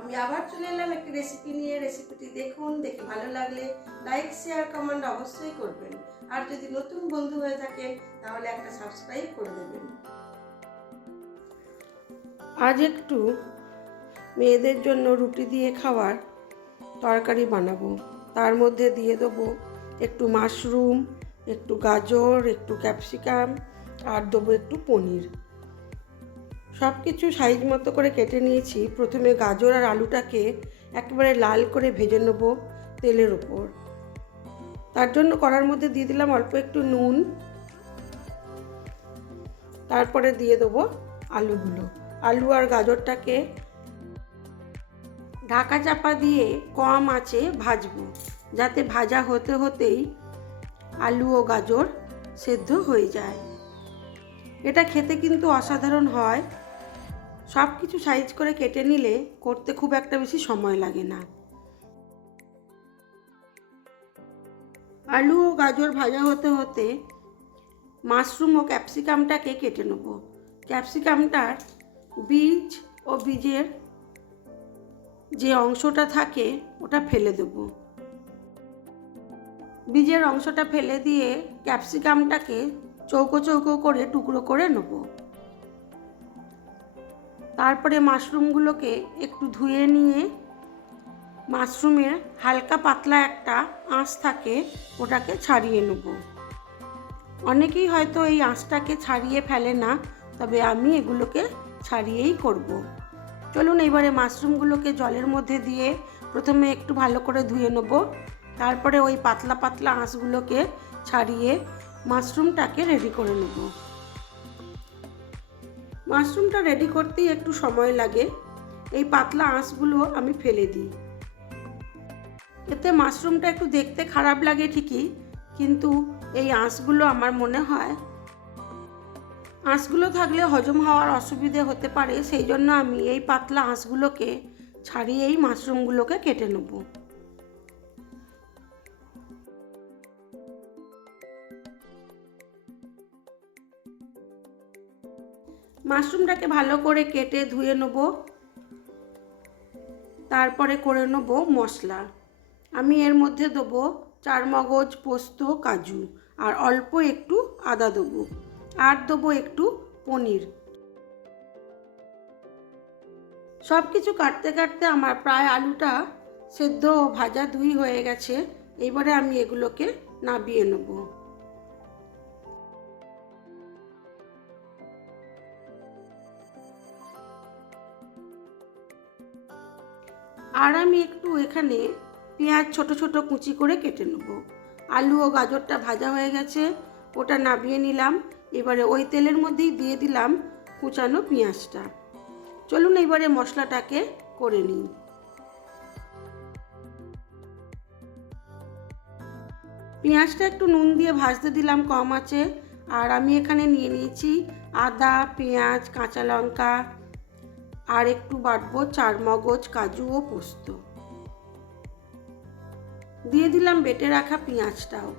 আমি আবার চলে এলাম একটি রেসিপি নিয়ে। রেসিপিটি দেখুন, দেখে ভালো লাগলে লাইক শেয়ার কমেন্ট অবশ্যই করবেন। আর যদি নতুন বন্ধু হয়ে থাকেন তাহলে একটা সাবস্ক্রাইব করে দেবেন। আজ একটু মেয়েদের জন্য রুটি দিয়ে খাওয়ার তরকারি বানাবো। তার মধ্যে দিয়ে দেবো একটু মাশরুম, একটু গাজর, একটু ক্যাপসিকাম আর দেবো একটু পনির। সব কিছু সাইজ মতো করে কেটে নিয়েছি। প্রথমে গাজর আর আলুটাকে একেবারে লাল করে ভেজে নেব তেলের ওপর। তার জন্য কড়ার মধ্যে দিয়ে দিলাম অল্প একটু নুন, তারপরে দিয়ে দেবো আলুগুলো। আলু আর গাজরটাকে ঢাকা চাপা দিয়ে কম আঁচে ভাজবো, যাতে ভাজা হতে হতেই আলু ও গাজর সেদ্ধ হয়ে যায়। এটা খেতে কিন্তু অসাধারণ হয়। সব কিছু সাইজ করে কেটে নিলে করতে খুব একটা বেশি সময় লাগে না। আলু ও গাজর ভাজা হতে হতে মাশরুম ও ক্যাপসিকামটাকে কেটে নেব। ক্যাপসিকামটার বীজ ও বীজের যে অংশটা থাকে ওটা ফেলে দেব। বীজের অংশটা ফেলে দিয়ে ক্যাপসিকামটাকে চৌকো চৌকো করে টুকরো করে নেব। তারপরে মাশরুমগুলোকে একটু ধুয়ে নিয়ে মাশরুমের হালকা পাতলা একটা আঁশ থাকে, ওটাকে ছাড়িয়ে নেব। অনেকেই হয়তো এই আঁশটাকে ছাড়িয়ে ফেলে না, তবে আমি এগুলোকে ছাড়িয়েই করব। চলুন এবারে মাশরুমগুলোকে জলের মধ্যে দিয়ে প্রথমে একটু ভালো করে ধুয়ে নেব। তারপরে ওই পাতলা পাতলা আঁশগুলোকে ছাড়িয়ে মাশরুমটাকে রেডি করে নেব। মাশরুমটা রেডি করতেই একটু সময় লাগে। এই পাতলা আঁশগুলো আমি ফেলে দিই। এতে মাশরুমটা একটু দেখতে খারাপ লাগে ঠিকই, কিন্তু এই আঁশগুলো আমার মনে হয় আঁশগুলো থাকলে হজম হওয়ার অসুবিধে হতে পারে, সেই জন্য আমি এই পাতলা আঁশগুলোকে ছাড়িয়েই মাশরুমগুলোকে কেটে নেব। মাশরুমটাকে ভালো করে কেটে ধুয়ে নেব। তারপরে করে নেব মশলা। আমি এর মধ্যে দেবো চারমগজ, পোস্ত, কাজু আর অল্প একটু আদা দেবো, আর দেবো একটু পনির। সব কিছু কাটতে কাটতে আমার প্রায় আলুটা সেদ্ধ ও ভাজা দুই হয়ে গেছে। এবারে আমি এগুলোকে নাবিয়ে নেব। আর আমি একটু এখানে পেঁয়াজ ছোট ছোট কুচি করে কেটে নেব। আলু ও গাজরটা ভাজা হয়ে গেছে, ওটা নাবিয়ে নিলাম। এবারে ওই তেলের মধ্যেই দিয়ে দিলাম কুচানো পেঁয়াজটা। চলুন এবারে মশলাটাকে করে নিই। পেঁয়াজটা একটু নুন দিয়ে ভাজতে দিলাম কম আঁচে। আর আমি এখানে নিয়ে নিয়েছি আদা, পেঁয়াজ, কাঁচা লঙ্কা আর একটু বাটবো চারমগজ, কাজু ও পোস্ত। দিয়ে দিলাম বেটে রাখা পেঁয়াজটাও।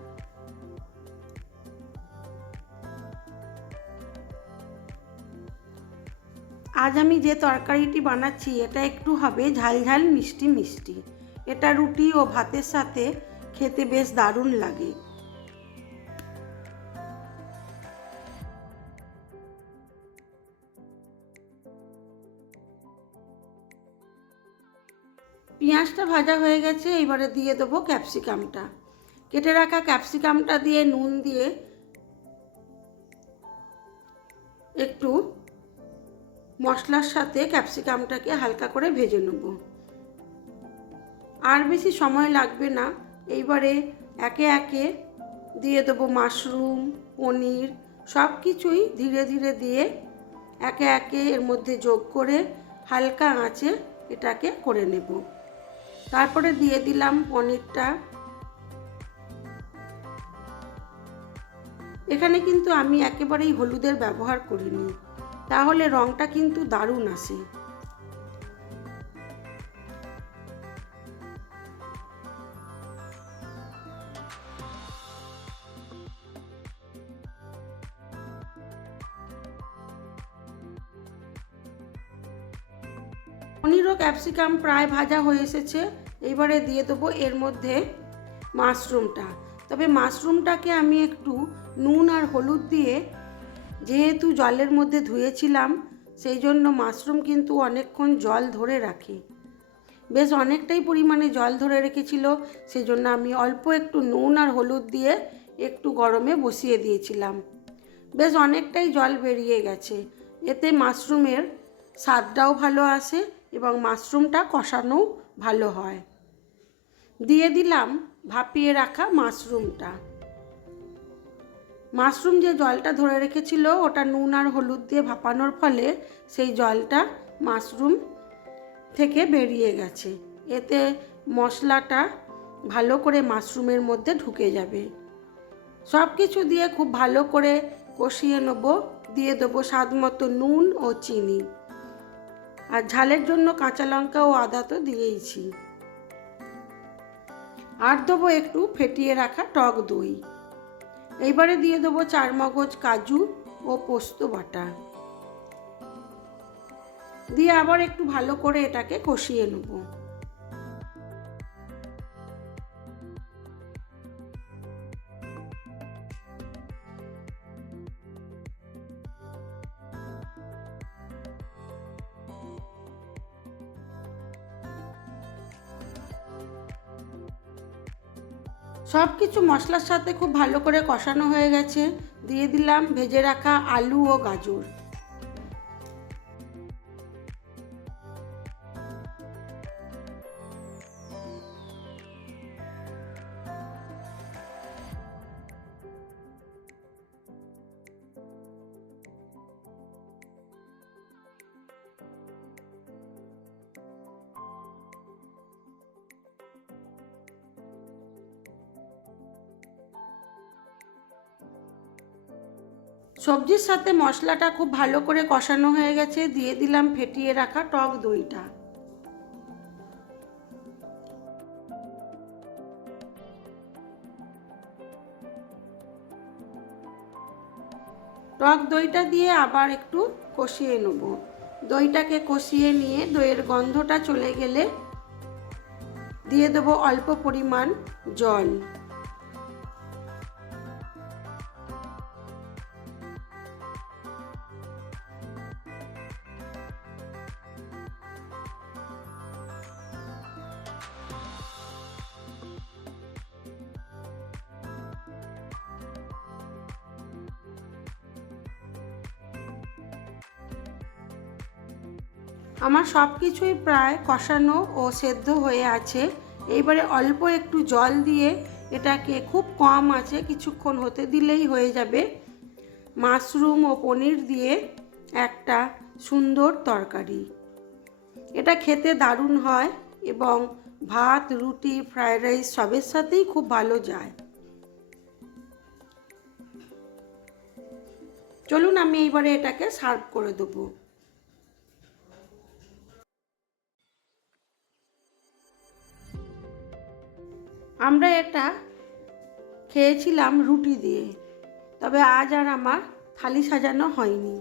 আজ আমি যে তরকারিটি বানাচ্ছি এটা একটু হবে ঝাল ঝাল মিষ্টি মিষ্টি। এটা রুটি ও ভাতের সাথে খেতে বেশ দারুণ লাগে। পেঁয়াজটা ভাজা হয়ে গেছে, এবারে দিয়ে দেবো ক্যাপসিকামটা। কেটে রাখা ক্যাপসিকামটা দিয়ে নুন দিয়ে একটু মশলার সাথে ক্যাপসিকামটাকে হালকা করে ভেজে নেব। আর বেশি সময় লাগবে না। এইবারে একে একে দিয়ে দেবো মাশরুম, পনির, সব কিছুই ধীরে ধীরে দিয়ে একে একে এর মধ্যে যোগ করে হালকা আঁচে এটাকে করে নেব। তারপরে দিয়ে দিলাম পনিরটা। এখানে কিন্তু আমি একেবারেই হলুদের ব্যবহার করিনি, তাহলে রঙটা কিন্তু দারুণ আসে। পনির ও ক্যাপসিকাম প্রায় ভাজা হয়ে এসেছে। এবারে দিয়ে দেবো এর মধ্যে মাশরুমটা। তবে মাশরুমটাকে আমি একটু নুন আর হলুদ দিয়ে, যেহেতু জলের মধ্যে ধুয়েছিলাম, সেই জন্য মাশরুম কিন্তু অনেকক্ষণ জল ধরে রাখে, বেশ অনেকটাই পরিমাণে জল ধরে রেখেছিল। সেই জন্য আমি অল্প একটু নুন আর হলুদ দিয়ে একটু গরমে বসিয়ে দিয়েছিলাম। বেশ অনেকটাই জল বেরিয়ে গেছে। এতে মাশরুমের স্বাদটাও ভালো আসে এবং মাশরুমটা কষানোও ভালো হয়। দিয়ে দিলাম ভাপিয়ে রাখা মাশরুমটা। মাশরুম যে জলটা ধরে রেখেছিল ওটা নুন আর হলুদ দিয়ে ভাপানোর ফলে সেই জলটা মাশরুম থেকে বেরিয়ে গেছে। এতে মশলাটা ভালো করে মাশরুমের মধ্যে ঢুকে যাবে। সব কিছু দিয়ে খুব ভালো করে কষিয়ে নেব। দিয়ে দেবো স্বাদ মতো নুন ও চিনি, আর ঝালের জন্য কাঁচা লঙ্কা ও আদা তো দিয়েইছি। আর দেবো একটু ফেটিয়ে রাখা টক দই। এইবারে দিয়ে দেবো চারমগজ, কাজু ও পোস্ত বাটা দিয়ে আবার একটু ভালো করে এটাকে কষিয়ে নেব। সব কিছু মশলার সাথে খুব ভালো করে কষানো হয়ে গেছে। দিয়ে দিলাম ভেজে রাখা আলু ও গাজর। সবজির সাথে মশলাটা খুব ভালো করে কষানো হয়ে গেছে। দিয়ে দিলাম ফেটিয়ে রাখা টক দইটা। টক দইটা দিয়ে আবার একটু কষিয়ে নেব। দইটাকে কষিয়ে নিয়ে দইয়ের গন্ধটা চলে গেলে দিয়ে দেবো অল্প পরিমাণ জল। আমার সব কিছুই প্রায় কষানো ও সেদ্ধ হয়ে আছে। এইবারে অল্প একটু জল দিয়ে এটাকে খুব কম আঁচে কিছুক্ষণ হতে দিলেই হয়ে যাবে মাশরুম ও পনির দিয়ে একটা সুন্দর তরকারি। এটা খেতে দারুণ হয় এবং ভাত, রুটি, ফ্রায়েড রাইস সবের সাথেই খুব ভালো যায়। চলুন আমি এইবারে এটাকে সার্ভ করে দেবো। আমরা এটা খেয়েছিলাম রুটি দিয়ে, তবে আজ আর আমার থালি সাজানো হয়নি।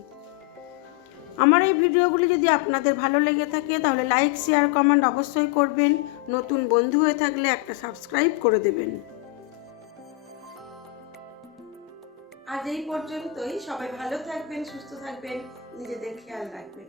আমার এই ভিডিওগুলি যদি আপনাদের ভালো লেগে থাকে তাহলে লাইক, শেয়ার, কমেন্ট অবশ্যই করবেন। নতুন বন্ধু হয়ে থাকলে একটা সাবস্ক্রাইব করে দেবেন। আজ এই পর্যন্তই। সবাই ভালো থাকবেন, সুস্থ থাকবেন, নিজেদের খেয়াল রাখবেন।